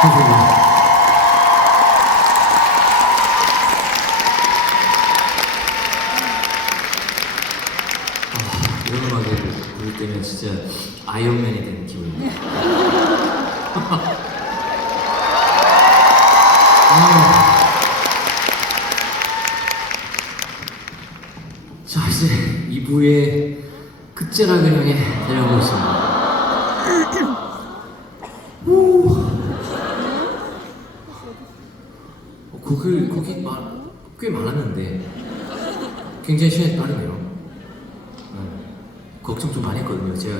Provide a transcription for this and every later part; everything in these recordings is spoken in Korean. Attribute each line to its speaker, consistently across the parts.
Speaker 1: 감사합니다. 이런 음악을 부를 때면 진짜 아이언맨이 되는 기분입니다. 음. 자, 이제 2부의 끝자락을 향해 달려가고 있습니다. 곡을 곡이 마, 꽤 많았는데 굉장히 시간이 빠르네요. 네. 걱정 좀 많이 했거든요. 제가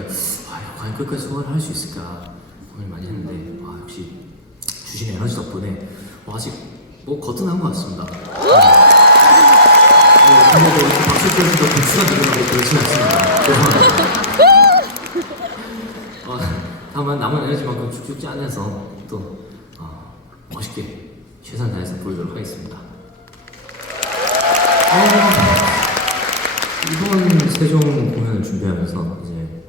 Speaker 1: 아, 과연 끝까지 소화를 할 수 있을까 고민 많이 했는데 아, 역시 주신 에너지 덕분에 뭐 아직 뭐 거뜬한 것 같습니다. 어, 근데 뭐 이렇게 박수 쳐주니까 복수가 늘어나고 그렇진 않습니다. 죄송합니다. 어, 다만 남은 에너지만큼 쭉쭉 짜내서 또 어, 멋있게 최선 다해서 보이도록 하겠습니다. 어, 이번 세종 공연을 준비하면서 이제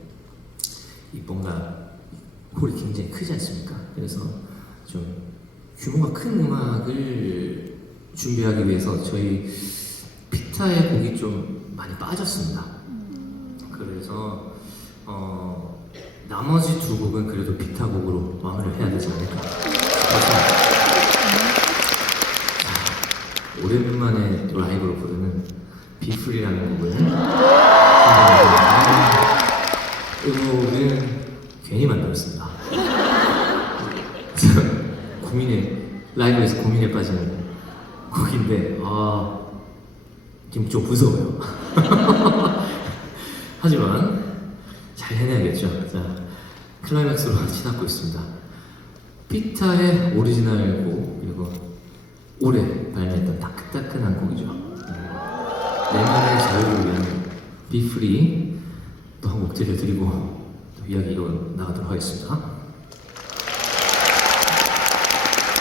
Speaker 1: 이 뭔가 홀이 굉장히 크지 않습니까? 그래서 좀 규모가 큰 음악을 준비하기 위해서 저희 피타의 곡이 좀 많이 빠졌습니다. 그래서 어, 나머지 두 곡은 그래도 피타 곡으로 마무리를 해야 되지 않을까 싶어서 자, 또 라이브로 부르는 비프리라는 곡을 아, 이 곡은 괜히 만들었습니다. 고민에 라이브에서 고민에 빠지는 곡인데 아 지금 좀 무서워요. 하지만 잘 해내야겠죠. 자 클라이맥스로 치닫고 있습니다. 피타의 오리지널 곡 그리고 올해 발매 따끈따끈한 곡이죠. 네. 내면의 자유를 위한 비프리 또한 곡 들려드리고 또 이야기 이어 나가도록 하겠습니다.